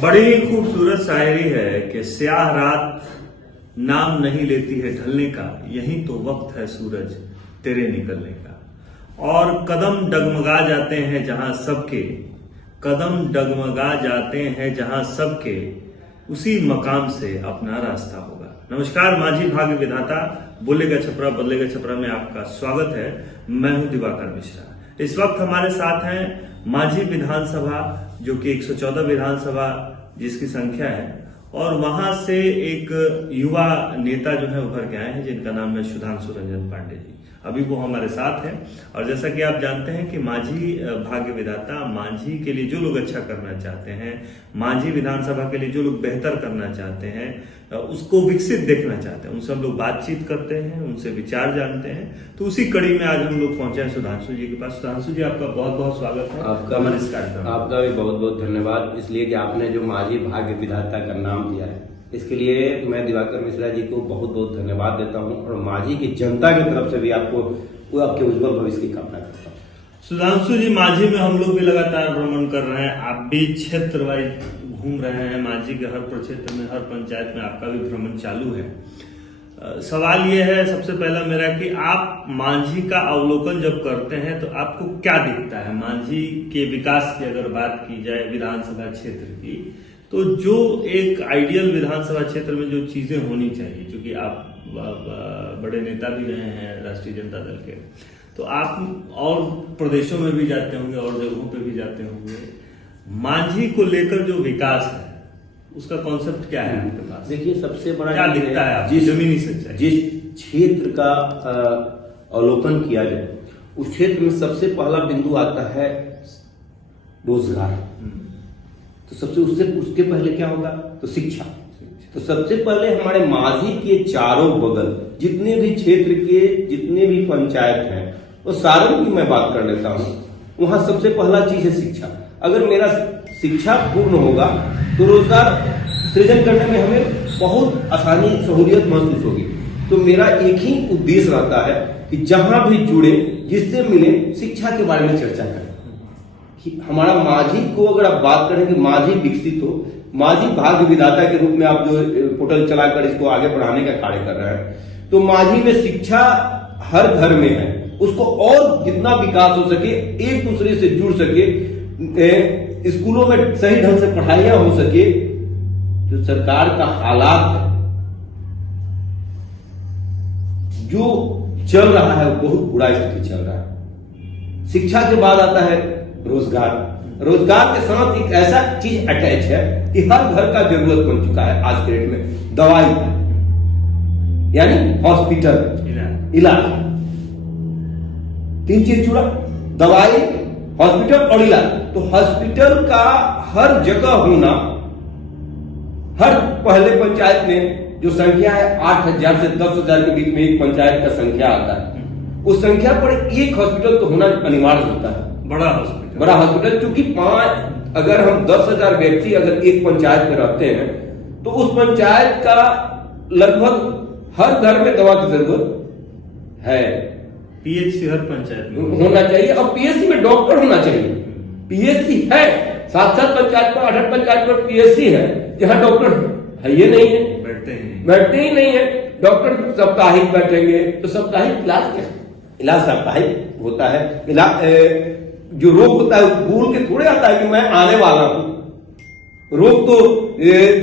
बड़ी खूबसूरत शायरी है कि स्याह रात नाम नहीं लेती है ढलने का, यही तो वक्त है सूरज तेरे निकलने का। और कदम डगमगा जाते हैं जहां सबके, कदम डगमगा जाते हैं जहां सबके, उसी मकाम से अपना रास्ता होगा। नमस्कार, माझी भाग्य विधाता बोलेगा छपरा बदलेगा छपरा में आपका स्वागत है। मैं हूं दिवाकर मिश्रा। इस वक्त हमारे साथ हैं माझी विधानसभा, जो कि 114 विधानसभा जिसकी संख्या है, और वहां से एक युवा नेता जो है उभर के आए हैं, जिनका नाम है सुधांशु रंजन पांडे जी। अभी वो हमारे साथ हैं। और जैसा कि आप जानते हैं कि माझी भाग्य विधाता, माझी के लिए जो लोग अच्छा करना चाहते हैं, माझी विधानसभा के लिए जो लोग बेहतर करना चाहते हैं, उसको विकसित देखना चाहते हैं, उनसे हम लोग बातचीत करते हैं, उनसे विचार जानते हैं। तो उसी कड़ी में आज हम लोग पहुंचे हैं सुधांशु जी के पास। सुधांशु जी, आपका बहुत बहुत स्वागत है आपका हमारे इस कार्यक्रम। आपका भी बहुत बहुत धन्यवाद, इसलिए कि आपने जो माझी भाग्य विधाता का नाम दिया है, इसके लिए मैं दिवाकर मिश्रा जी को बहुत बहुत धन्यवाद देता हूं, और माझी की जनता की तरफ से भी आपको आपके उज्जवल भविष्य की कामना करता हूं। सुधांशु जी, माझी में हम लोग भी लगातार भ्रमण कर रहे हैं, आप भी क्षेत्र वाइज घूम रहे हैं। माझी के हर प्रक्षेत्र में, हर पंचायत में आपका भी भ्रमण चालू है। सवाल ये है सबसे पहला मेरा कि आप माझी का अवलोकन जब करते हैं तो आपको क्या दिखता है? माझी के विकास की अगर बात की जाए विधानसभा क्षेत्र की, तो जो एक आइडियल विधानसभा क्षेत्र में जो चीजें होनी चाहिए, क्योंकि आप बड़े नेता भी रहे हैं राष्ट्रीय जनता दल के, तो आप और प्रदेशों में भी जाते होंगे और जगहों पे भी जाते होंगे। माझी को लेकर जो विकास है उसका कॉन्सेप्ट क्या है आपके पास? देखिए, सबसे बड़ा क्या दिखता है आपको? जमीनी सच्चाई, जिस क्षेत्र का अवलोकन किया जाए, उस क्षेत्र में सबसे पहला बिंदु आता है रोजगार। तो सबसे उसके पहले क्या होगा? तो शिक्षा। तो सबसे पहले हमारे माझी के चारों बगल जितने भी क्षेत्र के जितने भी पंचायत हैं, वो सारों की मैं बात कर लेता हूँ। वहां सबसे पहला चीज है शिक्षा। अगर मेरा शिक्षा पूर्ण होगा तो रोजगार सृजन करने में हमें बहुत आसानी, सहूलियत महसूस होगी। तो मेरा एक ही उद्देश्य रहता है कि जहां भी जुड़े, जिससे मिले, शिक्षा के बारे में चर्चा करें। हमारा माझी को अगर आप बात करें कि माझी विकसित हो, माझी भाग्य विधाता के रूप में आप जो पोर्टल चलाकर इसको आगे बढ़ाने का कार्य कर रहे हैं, तो माझी में शिक्षा हर घर में है, उसको और जितना विकास हो सके, एक दूसरे से जुड़ सके, स्कूलों में सही ढंग से पढ़ाइयां हो सके। जो सरकार का हालात है, जो चल रहा है, वो बहुत बुरा स्थिति चल रहा है। शिक्षा के बाद आता है रोजगार। रोजगार के साथ एक ऐसा चीज अटैच है कि हर घर का जरूरत बन चुका है आज के डेट में। दवाई यानी हॉस्पिटल, इलाज, तीन चीज जुड़ा, दवाई, हॉस्पिटल और इलाज। तो हॉस्पिटल का हर जगह होना, हर पहले पंचायत में जो संख्या है 8,000 से 10,000 के बीच में एक पंचायत का संख्या आता है, उस संख्या पर एक हॉस्पिटल तो होना अनिवार्य होता है। बड़ा हॉस्पिटल, क्योंकि अगर हम 10,000 व्यक्ति अगर एक पंचायत में रहते हैं, तो उस पंचायत का लगभग हर घर में दवा की जरूरत है। पीएचसी हर पंचायत में होना चाहिए, और पीएचसी में डॉक्टर होना चाहिए। पीएचसी है, 7-7 पंचायत पर, 8 पंचायत पर पीएचसी है, जहां डॉक्टर है ये नहीं है, बैठते ही नहीं है। डॉक्टर साप्ताहिक बैठेंगे तो साप्ताहिक इलाज साप्ताहिक होता है। इलाज जो रोग होता है बोल के थोड़े आता है कि मैं आने वाला हूं। रोग तो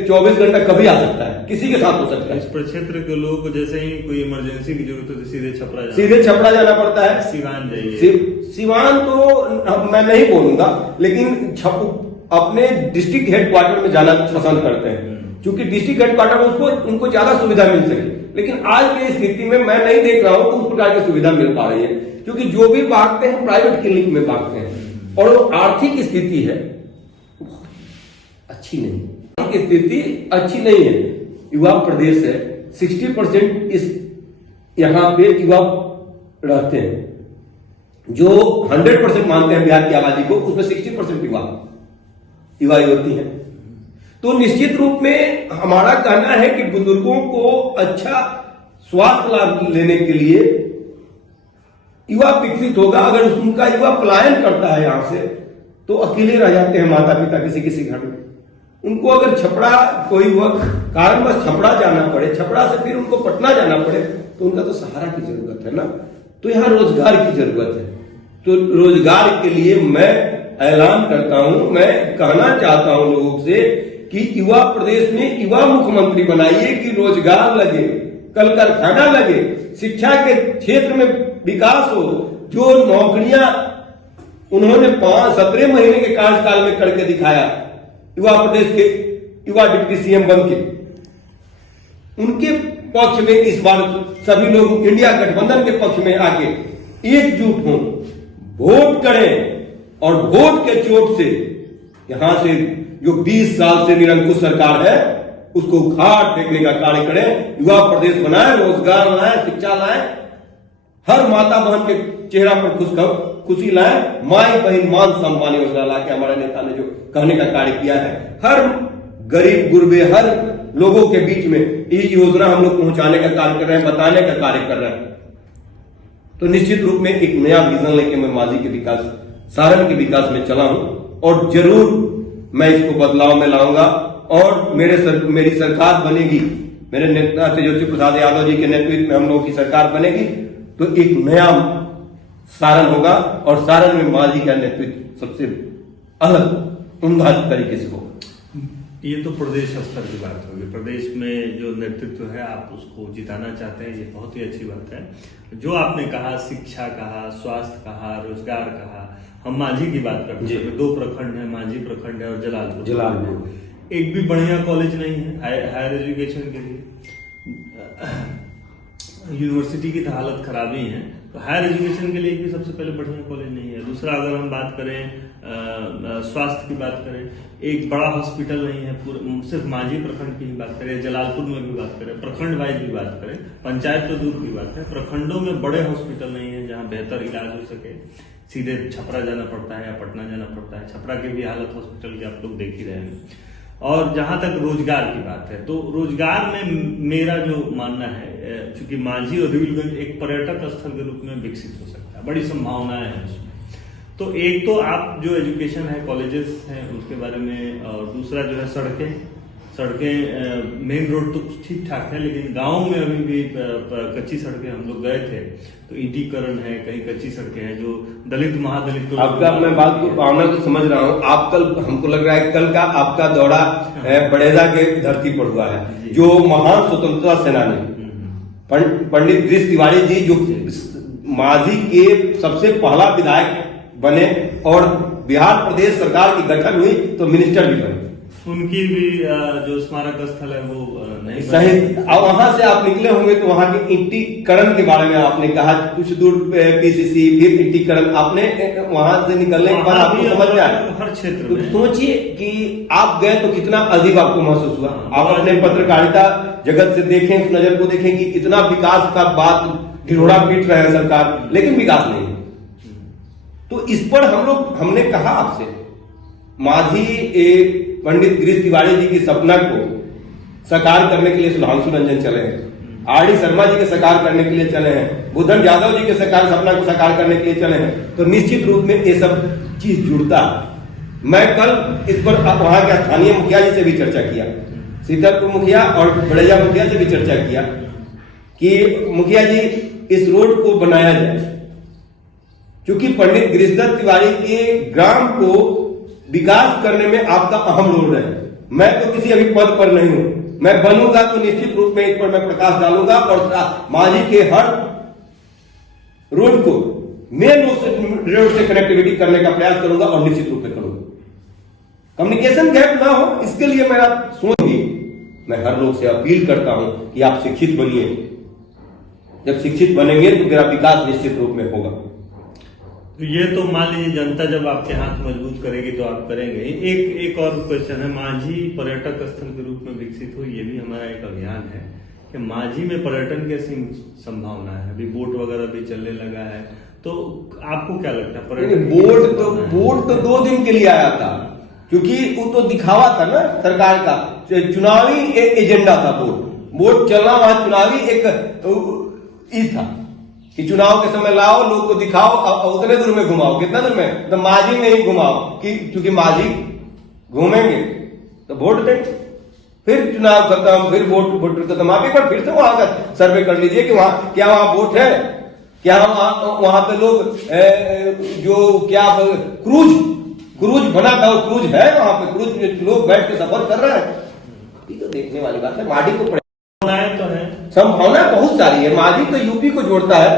24 घंटा कभी आ सकता है, किसी के साथ हो सकता है। इस प्रक्षेत्र के लोगों को जैसे ही कोई इमरजेंसी की जरूरत हो तो सीधे छपरा जाना पड़ता है। सिवान जाइए। सिवान तो मैं नहीं बोलूंगा, लेकिन अपने डिस्ट्रिक्ट हेडक्वार्टर में जाना पसंद करते हैं, क्योंकि डिस्ट्रिक्ट हेडक्वार्टर में उनको ज्यादा सुविधा मिल सके। लेकिन आज की स्थिति में मैं नहीं देख रहा हूं कि उस प्रकार की सुविधा मिल पा रही है, क्योंकि जो भी भागते हैं प्राइवेट क्लिनिक में भागते हैं, और आर्थिक स्थिति है अच्छी नहीं, आर्थिक स्थिति अच्छी नहीं है। युवा प्रदेश है, 60% इस यहां पे युवा रहते हैं। जो 100% मानते हैं बिहार की आबादी को, उसमें 60% युवा युवती है। तो निश्चित रूप में हमारा कहना है कि बुजुर्गों को अच्छा स्वास्थ्य लाभ लेने के लिए युवा विकसित होगा। अगर उनका युवा पलायन करता है यहां से, तो अकेले रह जाते हैं माता पिता किसी किसी घर में। उनको अगर छपरा कोई कारणवश छपरा जाना पड़े, छपरा से फिर उनको पटना जाना पड़े, तो उनका तो सहारा की जरूरत है ना। तो यहाँ रोजगार की जरूरत है। तो रोजगार के लिए मैं ऐलान करता हूं, मैं कहना चाहता हूं लोगों से कि युवा प्रदेश में युवा मुख्यमंत्री बनाइए कि रोजगार लगे, कल कारखाना लगे, शिक्षा के क्षेत्र में विकास हो। जो नौकरियां उन्होंने 17 महीने के कार्यकाल में करके दिखाया युवा प्रदेश के युवा डिप्टी सीएम बन के, उनके पक्ष में इस बार सभी लोग इंडिया गठबंधन के पक्ष में आके एकजुट हों, वोट करें और वोट के चोट से यहां से जो 20 साल से निरंकुश सरकार है उसको उखाड़ फेंकने का कार्य करें, युवा प्रदेश बनाए, रोजगार लाए, शिक्षा लाए, हर माता बहन के चेहरा पर खुशी लाए, माई बहन मान सम्मान योजना ला के हमारे नेता ने जो कहने का कार्य किया है, हर गरीब गुरबे हर लोगों के बीच में ये योजना हम लोग पहुंचाने का कार्य कर रहे हैं, बताने का कार्य कर रहे हैं। तो निश्चित रूप में एक नया विजन लेके मैं मांझी के विकास, सारण के विकास में चला हूं और जरूर मैं इसको बदलाव में लाऊंगा और मेरी सरकार बनेगी, मेरे नेता तेजस्वी प्रसाद यादव जी के नेतृत्व में हम लोगों की सरकार बनेगी तो एक नया सारण होगा और सारण में मांझी का नेतृत्व सबसे अलग उम्दा तरीके से होगा। ये तो प्रदेश स्तर की बात होगी। प्रदेश में जो नेतृत्व है आप उसको जिताना चाहते हैं, ये बहुत ही अच्छी बात है। जो आपने कहा, शिक्षा कहा, स्वास्थ्य कहा, रोजगार कहा, हम मांझी की बात करते हैं। 2 प्रखंड है, मांझी प्रखंड है और जलालपुर। एक भी बढ़िया कॉलेज नहीं है हायर एजुकेशन के लिए। यूनिवर्सिटी की तो हालत खराब ही है, तो हायर एजुकेशन के लिए एक भी सबसे पहले बढ़िया कॉलेज नहीं है। दूसरा, अगर हम बात करें स्वास्थ्य की बात करें, एक बड़ा हॉस्पिटल नहीं है। पूरे सिर्फ मांझी प्रखंड की ही बात करें, जलालपुर में भी बात करें, प्रखंड वाइज भी बात करें, पंचायत तो दूर की बात है, प्रखंडों में बड़े हॉस्पिटल नहीं है जहां बेहतर इलाज हो सके। सीधे छपरा जाना पड़ता है या पटना जाना पड़ता है। छपरा की भी हालत हॉस्पिटल की आप लोग देख ही रहे हैं। और जहां तक रोजगार की बात है, तो रोजगार में मेरा जो मानना है, चूंकि मांझी और रिविलगंज एक पर्यटक स्थल के रूप में विकसित हो सकता है, बड़ी संभावनाएं हैं उसमें। तो एक तो आप जो एजुकेशन है, कॉलेजेस हैं उसके बारे में, और दूसरा जो है सड़कें मेन रोड तो ठीक ठाक है, लेकिन गांव में अभी भी कच्ची सड़कें, हम लोग गए थे तो ईंटीकरण है, कहीं कच्ची सड़कें हैं जो दलित महादलित। आपका मैं बात को भावना को समझ रहा हूँ। आप कल, हमको लग रहा है कल का आपका दौरा बड़ेजा के धरती पर हुआ है। जो महान स्वतंत्रता सेनानी पंडित गिरीश तिवारी जी, जो मांझी के सबसे पहला विधायक बने और बिहार प्रदेश सरकार की गठन हुई तो मिनिस्टर भी बने, उनकी भी जो स्मारक स्थल है वो नहीं सही। और वहां से आप निकले होंगे तो वहां के ईंटीकरण के बारे में आपने कहा, कुछ दूर पीसीसी, फिर ईंटीकरण, आपने वहां से निकलने के बाद आपको समझ में आया हर क्षेत्र तो में। सोचिए कि आप गए तो कितना अजीब आपको महसूस हुआ। आप अपने पत्रकारिता जगत से देखें, उस नजर को देखें कि कितना विकास का बात ढिढोरा पीट रहे हैं सरकार, लेकिन विकास नहीं है। तो इस पर हमने कहा आपसे, मांझी पंडित गिरीश तिवारी जी की सपना को साकार करने के लिए सुधांशु रंजन चले हैं, आर.डी. शर्मा जी के साकार करने के लिए चले हैं, बुद्धन यादव जी के सपना को साकार करने के लिए चले हैं। तो निश्चित रूप में ये सब चीज जुड़ता है। मैं कल इस पर वहां के स्थानीय मुखिया जी से भी चर्चा किया, सीतापुर मुखिया और बड़ेजा मुखिया से भी चर्चा किया कि मुखिया जी इस रोड को बनाया जाए, क्योंकि पंडित गिरीशदत्त तिवारी के ग्राम को विकास करने में आपका अहम रोल है। मैं तो किसी अभी पद पर नहीं हूं, मैं बनूंगा तो निश्चित रूप में इस पर मैं प्रकाश डालूंगा और मांझी के हर रोड को मेन रोड से कनेक्टिविटी करने का प्रयास करूंगा और निश्चित रूप में करूंगा। कम्युनिकेशन गैप ना हो, इसके लिए मेरा सोचिए, मैं हर लोग से अपील करता हूं कि आप शिक्षित बनिए। जब शिक्षित बनेंगे तो मेरा विकास निश्चित रूप में होगा। तो ये तो मान लीजिए जनता जब आपके हाथ मजबूत करेगी तो आप करेंगे। एक और क्वेश्चन है, मांझी पर्यटक स्थल के रूप में विकसित हो, ये भी हमारा एक अभियान है कि मांझी में पर्यटन की असीम संभावना है। अभी बोट वगैरह भी चलने लगा है, तो आपको क्या लगता है पर्यटन? बोट तो 2 दिन के लिए आया था, क्योंकि वो तो दिखावा था ना सरकार का, चुनावी एजेंडा था। बोट चलना वहां चुनावी एक था कि चुनाव के समय लाओ, लोग को दिखाओ, उतने दूर में घुमाओ। कितना दूर में? तो मांझी में ही घुमाओ, कि क्योंकि मांझी घूमेंगे तो वोट दें, फिर चुनाव खत्म, फिर वोट खत्म। आप एक बार फिर से वहां का सर्वे कर लीजिए कि वहां क्या वहां वोट है, क्या वहां पे लोग जो क्या क्रूज बना था, वो क्रूज है वहां पे, क्रूज में लोग बैठ के सफर कर रहे हैं। ये तो देखने वाली बात है। माडी को तो है, संभावना बहुत सारी है। माझी तो यूपी को जोड़ता है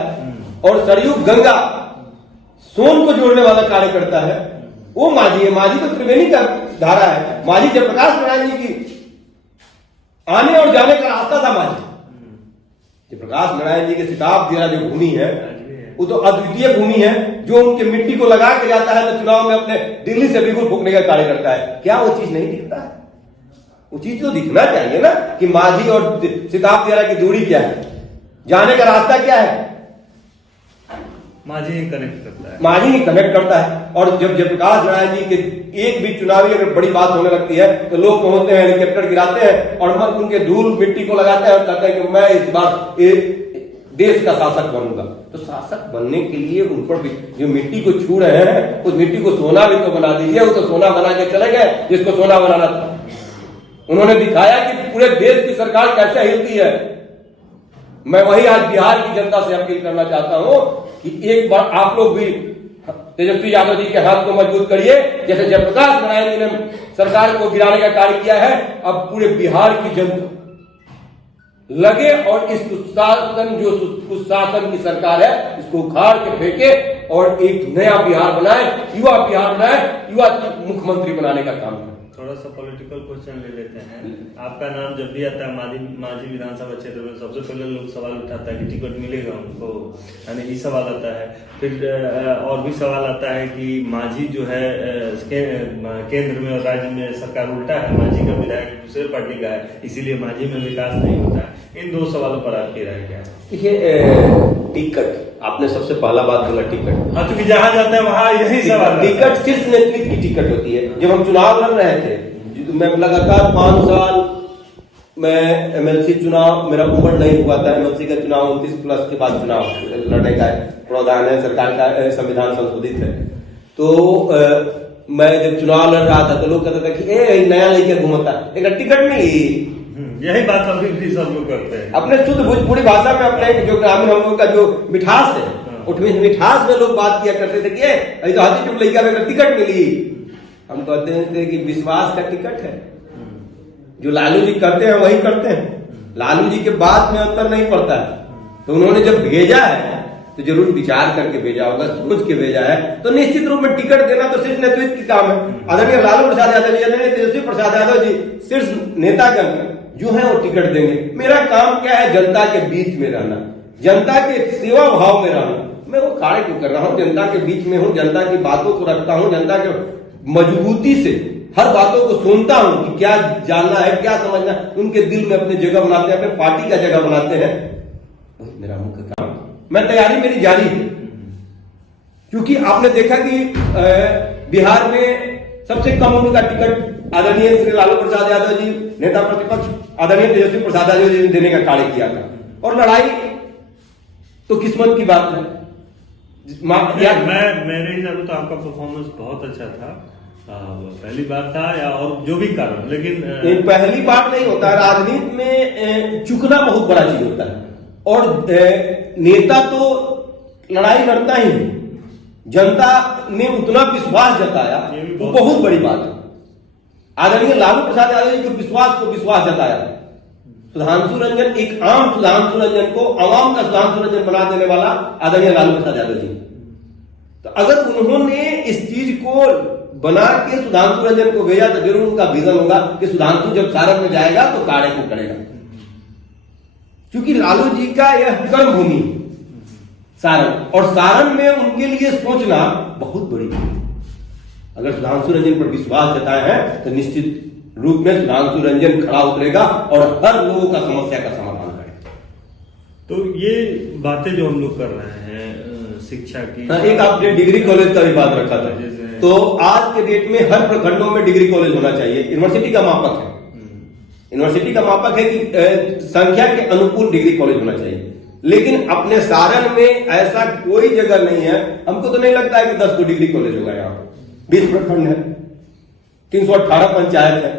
और सरयू गंगा सोन को जोड़ने वाला कार्य करता है, वो माझी है। माझी तो त्रिवेणी का धारा है। माझी जयप्रकाश नारायण जी की आने और जाने का रास्ता था। माझी जयप्रकाश नारायण जी के सिताब दिया जो भूमि है वो तो अद्वितीय भूमि है, जो उनके मिट्टी को लगा के जाता है तो चुनाव में अपने दिल्ली से बिल्कुल फूकने का कार्य करता है। क्या वो चीज नहीं दिखता है? वो चीज तो दिखना चाहिए ना कि माझी और सिताब दिया की दूरी क्या है, जाने का रास्ता क्या है। माझी ही कनेक्ट करता है, माझी ही कनेक्ट करता है। और जब जयप्रकाश नारायण जी के एक भी चुनावी अगर बड़ी बात होने लगती है तो लोग पहुंचते हैं, हेलीकॉप्टर गिराते हैं और मत उनके धूल मिट्टी को लगाते हैं और कहते हैं कि मैं इस बार देश का शासक बनूंगा। तो शासक बनने के लिए उन पर जो मिट्टी को छू रहे हैं उस मिट्टी को सोना भी तो बना दीजिए। वो तो सोना बना के चले गए जिसको सोना बनाना था। उन्होंने दिखाया कि पूरे देश की सरकार कैसे हिलती है। मैं वही आज बिहार की जनता से अपील करना चाहता हूं कि एक बार आप लोग भी तेजस्वी यादव जी के हाथ को मजबूत करिए, जैसे जयप्रकाश नारायण जी ने सरकार को गिराने का कार्य किया है। अब पूरे बिहार की जनता लगे और इस कुशासन की सरकार है इसको उखाड़ के फेंके और एक नया बिहार बनाए, युवा बिहार बनाए, युवा मुख्यमंत्री बनाने का काम करे। थोड़ा सा पॉलिटिकल क्वेश्चन ले लेते हैं। आपका नाम जब भी आता है माझी विधानसभा क्षेत्र में सबसे पहले लोग सवाल उठाता है कि टिकट मिलेगा उनको, यानी ये सवाल आता है। फिर और भी सवाल आता है कि माझी जो है केंद्र में और राज्य में सरकार उल्टा है, माझी का विधायक दूसरे पार्टी का है, इसीलिए माझी में विकास नहीं होता है। इन दो सवालों पर आपकी राय क्या है? देखिए, टिकट आपने सबसे पहला बात बोला, टिकट। हाँ, क्योंकि जहां जाते हैं वहां यही सवाल। टिकट शीर्ष नेतृत्व की टिकट होती है। जब हम चुनाव लड़ रहे थे, मैं लगातार 5 साल मैं एमएलसी चुनाव, मेरा उम्र नहीं हुआ था, एमएलसी का चुनाव 29+ के बाद चुनाव लड़ने का प्रावधान है, सरकार का संविधान संशोधित है। तो मैं जब चुनाव लड़ रहा था तो लोग कहते थे कि नया लेके घूमता, एक टिकट मिली। यही बात अभी भी सब लोग करते हैं अपने शुद्ध भोजपुरी भाषा में, अपने जो ग्रामीण हम लोग का जो मिठास है, उठमें मिठास में लोग बात किया करते थे कि अभी तो हाथी चुप लड़का में टिकट मिली। हम कहते हैं कि विश्वास का टिकट है। जो लालू जी करते हैं वही करते हैं। लालू जी के बात में अंतर नहीं पड़ता है। तो उन्होंने जब भेजा है तो जरूर विचार करके भेजा होगा, सोच के भेजा है। तो निश्चित रूप में टिकट देना तो शीर्ष नेतृत्व की काम है। आदरणीय लालू प्रसाद यादव जी, आदरणीय तेजस्वी प्रसाद यादव जी शीर्ष नेतागण जो है वो टिकट देंगे। मेरा काम क्या है? जनता के बीच में रहना, जनता के सेवा भाव में रहना। मैं वो कार्य को कर रहा हूँ, जनता के बीच में हूँ, जनता की बातों को रखता हूँ, जनता के मजबूती से हर बातों को सुनता हूं कि क्या जानना है, क्या समझना है। उनके दिल में अपनी जगह बनाते हैं, अपने पार्टी का जगह बनाते हैं। वही मेरा मुख्य काम। मैं तैयारी मेरी जारी है, क्योंकि आपने देखा कि बिहार में सबसे कम उम्र का टिकट आदरणीय श्री लालू प्रसाद यादव जी, नेता प्रतिपक्ष आदरणीय तेजस्वी प्रसाद यादव जी ने देने का कार्य किया था। और लड़ाई तो किस्मत की बात है। मेरे हिसाब से तो आपका परफॉर्मेंस बहुत अच्छा था। पहली बार था या और जो भी कारण, लेकिन पहली बार नहीं होता। राजनीति में चुकना बहुत बड़ा चीज होता है। और नेता तो लड़ाई लड़ता ही है। जनता ने उतना विश्वास जताया, वो बहुत बड़ी बात है। आदरणीय लालू प्रसाद यादव जी के विश्वास को विश्वास जताया। सुधांशु रंजन, एक आम सुधांशु रंजन को आवाम का सुधांशु रंजन बना देने वाला आदरणीय लालू प्रसाद यादव जी। तो अगर उन्होंने इस चीज को बना के सुधांशु रंजन को भेजा तो जरूर उनका विजन होगा कि सुधांशु जब सारण में जाएगा तो कार्य को करेगा। क्योंकि लालू जी का यह कर्म भूमि सारण, और सारण में उनके लिए सोचना बहुत बड़ी बात है। अगर सुधांशु रंजन पर विश्वास जताए हैं तो निश्चित रूप में सुधांशु रंजन खड़ा उतरेगा और हर लोगों का समस्या का समाधान करेगा। तो ये बातें जो हम लोग कर रहे हैं शिक्षा की, एक आपने डिग्री कॉलेज का भी बात रखा था, तो आज के डेट में हर प्रखंडों में डिग्री कॉलेज होना चाहिए। यूनिवर्सिटी का मापक है, यूनिवर्सिटी का मापक है कि संख्या के अनुकूल डिग्री कॉलेज होना चाहिए। लेकिन अपने सारण में ऐसा कोई जगह नहीं है। हमको तो नहीं लगता है कि 10 को डिग्री कॉलेज होगा। यहाँ 20 प्रखंड है, 318 पंचायत है,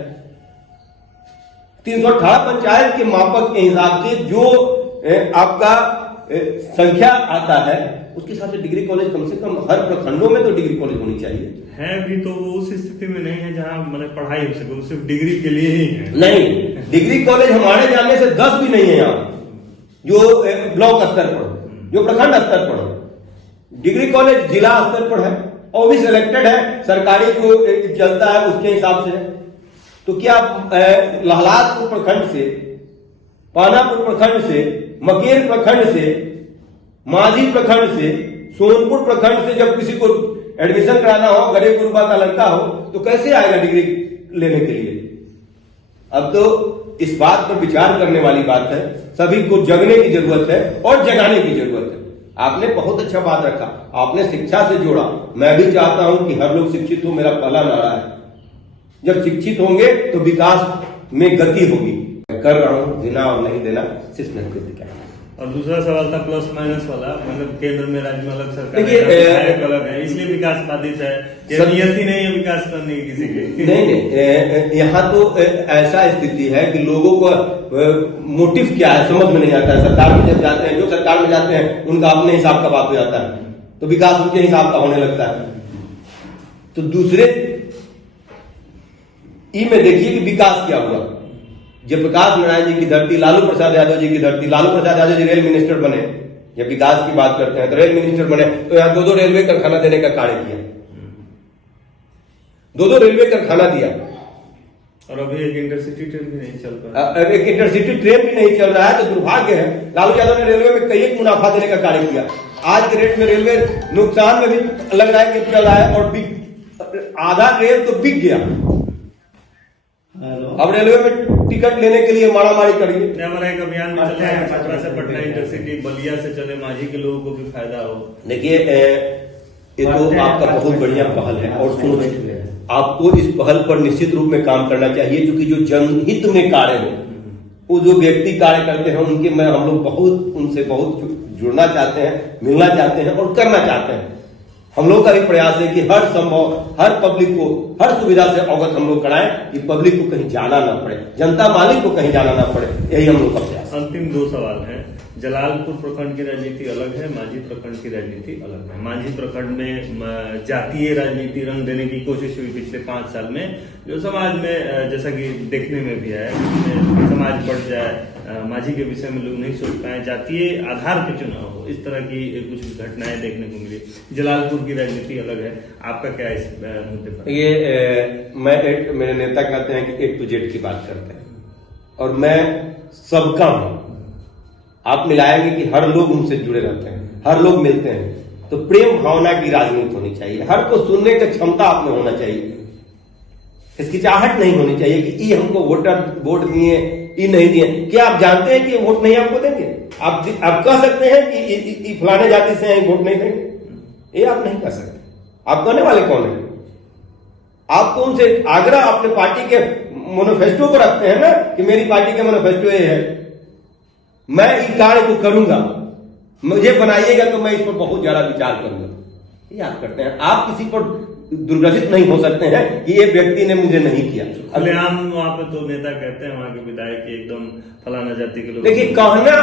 318 पंचायत के मापक के हिसाब से जो आपका संख्या आता है उसके हिसाब से डिग्री कॉलेज कम से कम हर प्रखंडों में तो डिग्री कॉलेज होनी चाहिए। है भी तो वो उस स्थिति में नहीं है जहां मतलब पढ़ाई हो सके, वो सिर्फ डिग्री के लिए ही है। नहीं, डिग्री कॉलेज हमारे जानने से 10 भी नहीं है यहाँ, जो ब्लॉक स्तर पर, जो प्रखंड स्तर पर है। डिग्री कॉलेज जिला स्तर पर है और भी सिलेक्टेड है, सरकारी जो चलता है उसके हिसाब से है। तो क्या लहलादपुर प्रखंड से, पानापुर प्रखंड से, मकेर प्रखंड से, माझी प्रखंड से, सोनपुर प्रखंड से जब किसी को एडमिशन कराना हो, गरीब गुरबा का लड़का हो, तो कैसे आएगा डिग्री लेने के लिए? अब तो इस बात पर विचार करने वाली बात है, सभी को जगने की जरूरत है और जगाने की जरूरत है। आपने बहुत अच्छा बात रखा, आपने शिक्षा से जोड़ा। मैं भी चाहता हूं कि हर लोग शिक्षित हो, मेरा पहला नारा है। जब शिक्षित होंगे तो विकास में गति होगी। कर रहा हूं, देना और नहीं देना सिर्फ नैतिकता है। और दूसरा सवाल था प्लस माइनस वाला, मतलब केंद्र में राज्य में अलग सरकार अलग है, इसलिए विकास बाधित है, ये नियत ही नहीं है विकास करने की किसी की। नहीं, यहाँ तो ऐसा स्थिति है कि लोगों को मोटिव क्या है समझ में नहीं आता है। सरकार में जब जाते हैं, जो सरकार में जाते हैं उनका अपने हिसाब का बात हो जाता है, तो विकास उनके हिसाब का होने लगता है। तो दूसरे में देखिए कि विकास क्या हुआ। जयप्रकाश नारायण जी की धरती, लालू प्रसाद यादव जी की धरती, लालू प्रसाद यादव जी रेल मिनिस्टर बने, जब विकास की बात करते हैं तो रेल मिनिस्टर बने, तो यहाँ 2 रेलवे कारखाना देने का कार्य किया, 2 रेलवे कारखाना दिया। और अभी एक इंटरसिटी ट्रेन भी नहीं चल रहा, एक इंटरसिटी ट्रेन भी नहीं चल रहा है, तो दुर्भाग्य है। लालू यादव ने रेलवे में कई एक मुनाफा देने का कार्य किया। आज के रेट में रेलवे नुकसान में भी लग रहा है कि चल रहा है, और आधा रेल तो बिक गया। अब रेलवे में टिकट लेने के लिए मारामारी करिए। हमारा एक अभियान में चल रहा है, छपरा से पटना इंटरसिटी, बलिया से चले, माझी के लोगों को भी फायदा हो। देखिए, ये तो आपका बहुत बढ़िया पहल है और सोच है। आपको इस पहल पर निश्चित रूप में काम करना चाहिए, क्योंकि जो जनहित में कार्य हो, वो जो व्यक्ति कार्य करते हैं उनके में हम लोग उनसे बहुत जुड़ना चाहते हैं, मिलना चाहते हैं और करना चाहते हैं। हम लोग का भी प्रयास है कि हर संभव, हर पब्लिक को हर सुविधा से अवगत हम लोग कराएं कि पब्लिक को कहीं जाना ना पड़े, जनता मालिक को कहीं जाना ना पड़े। यही हम लोग का प्रयास। अंतिम 2 सवाल हैं। जलालपुर प्रखंड की राजनीति अलग है, माझी प्रखंड की राजनीति अलग है। माझी प्रखंड में जातीय राजनीति रंग देने की कोशिश हुई पिछले 5 साल में, जो समाज में जैसा कि देखने में भी है, समाज बढ़ जाए, माझी के विषय में लोग नहीं सोच पाए, जातीय आधार पर चुनाव हो, इस तरह की कुछ घटनाएं देखने को मिली। जलालपुर की राजनीति अलग है, आपका क्या इस मुद्दे पर? ये मेरे नेता कहते हैं कि A to Z की बात करते हैं, और मैं सबका हूं। आप मिलाएंगे कि हर लोग उनसे जुड़े रहते हैं, हर लोग मिलते हैं, तो प्रेम भावना की राजनीति होनी चाहिए। हर को सुनने की क्षमता आप में होना चाहिए, हिचकिचाहट नहीं होनी चाहिए कि ये हमको वोट दिए, ये नहीं दिए। क्या आप जानते हैं कि ये वोट नहीं आपको देंगे? आप कह सकते हैं कि फलाने जाति से हैं, वोट नहीं देंगे? ये आप नहीं कह सकते। आप कहने वाले कौन है? आपको उनसे आग्रह अपने पार्टी के मैनिफेस्टो को रखते हैं ना, कि मेरी पार्टी का मैनिफेस्टो ये है, मैं इस कार्य को करूंगा, मुझे बनाइएगा तो मैं इस पर बहुत ज्यादा विचार करूंगा। ये आप करते हैं। आप किसी पर दुर्ग्रसित नहीं हो सकते हैं कि ये व्यक्ति ने मुझे नहीं किया। खुलेआम वहां पे तो नेता कहते हैं, वहां के विधायक एकदम फलाना जाति के लोग। देखिए, कहना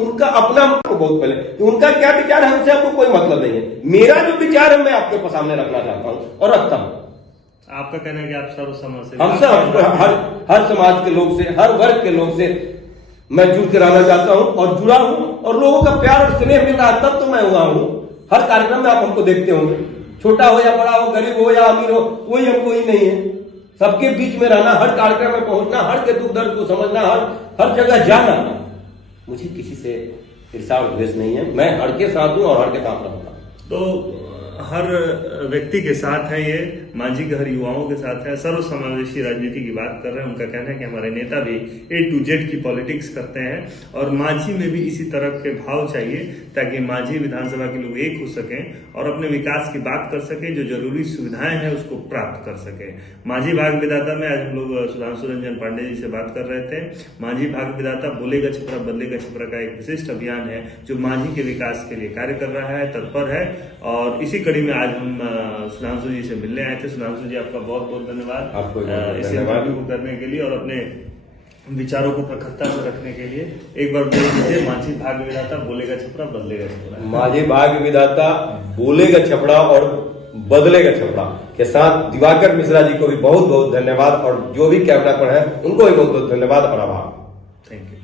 उनका अपना बहुत पहले कि उनका क्या विचार है उससे आपको कोई मतलब नहीं है। मेरा जो विचार है मैं आपके सामने रखना चाहता हूं और रखता हूं। आपका कहना है कि आप सर्व समाज से, हम सब हर समाज के लोग से, हर वर्ग के लोग से मैं जुड़ के रहना चाहता हूं और जुड़ा हूं, और लोगों का प्यार और स्नेह मिल रहा है तब तो मैं हुआ हूं। हर कार्यक्रम में आप हमको देखते होंगे, छोटा हो या बड़ा हो, गरीब हो या अमीर हो, कोई हमको ही नहीं है। सबके बीच में रहना, हर कार्यक्रम में पहुंचना, हर के दुख दर्द को समझना, हर जगह जाना। मुझे किसी से ईर्ष्या और द्वेष नहीं है, मैं हर के साथ हूं और हर के साथ रहूंगा। तो हर व्यक्ति के साथ है, ये माझी के हर युवाओं के साथ है, सर्व समावेशी राजनीति की बात कर रहे हैं। उनका कहना है कि हमारे नेता भी A to Z की पॉलिटिक्स करते हैं, और माझी में भी इसी तरह के भाव चाहिए, ताकि माझी विधानसभा के लोग एक हो सकें और अपने विकास की बात कर सके, जो जरूरी सुविधाएं हैं उसको प्राप्त कर सके। माझी भाग विधाता में आज हम लोग सुधांशु रंजन पांडे जी से बात कर रहे थे। माझी भाग विधाता बोलेगा छपरा बदलेगा छपरा का एक विशिष्ट अभियान है, जो माझी के विकास के लिए कार्य कर रहा है, तत्पर है। और इसी कड़ी में आज हम सुधांशु जी से मिलने आए थे। सुधांशु जी, आपका बहुत बहुत धन्यवाद आपको इस इंटरव्यू को करने के लिए और अपने विचारों को प्रखरता से रखने के लिए एक बार बोल दीजिए, माझी भाग्य विधाता बोलेगा छपरा बदलेगा छपरा। माझे भाग्य विधाता बोलेगा छपड़ा और बदलेगा छपड़ा के साथ दिवाकर मिश्रा जी को भी बहुत बहुत धन्यवाद, और जो भी कैमरा पर है उनको भी बहुत बहुत धन्यवाद और आभार। Thank you.